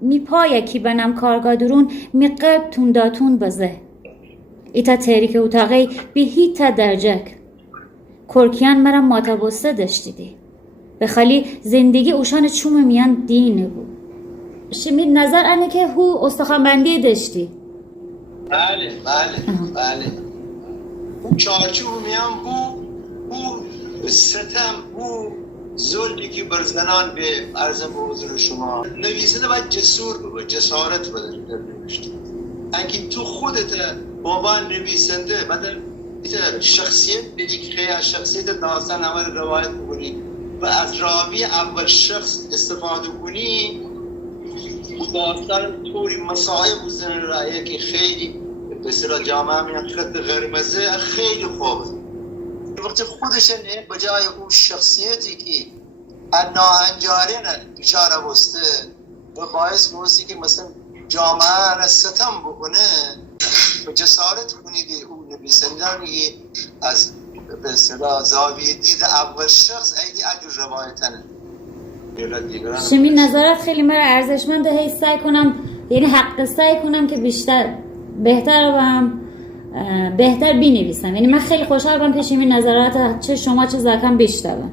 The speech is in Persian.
می پایه کی بنم کارگاه درون می قلب تونداتون بزه ایتا تحریک اتاقی بی هیتا درجک کرکیان مرا ماتابسته داشتیدی به خالی زندگی اوشان چوم میان دینه بود شمید نظر انه که هو استخوانبندی داشتی بله او چارچوب میان بو ستم بو ظلمی که بر زنان به عرضم به حضور شما نویسنده باید جسور بود جسارت بده در نوشته اینکه تو خودت به عنوان نویسنده مثلا شخصیت یک خیلی شخصیت داستان عمل روایت بکنی و از راوی اول شخص استفاده کنی داستان طوری مسائل بزنه رایه که خیلی به اصطلاح جامعه میان خط غرمزه خیلی خوبه وقتی خودش نه بجای اون شخصیتی که ناهنجارین دچار بسته و باعث موسی که مثلا جامعه را ستم بکنه و جسارت کنید اون نویسنده میگه از به اصطلاح زاویه دید اول شخص ایدی اجور روایتنه شمی نظرت خیلی مرا ارزشمنده هی سعی کنم یعنی حق سعی کنم که بهتر بینویسم یعنی من خیلی خوشحال بودم که شمی نظرات چه شما چه زکم بیشتره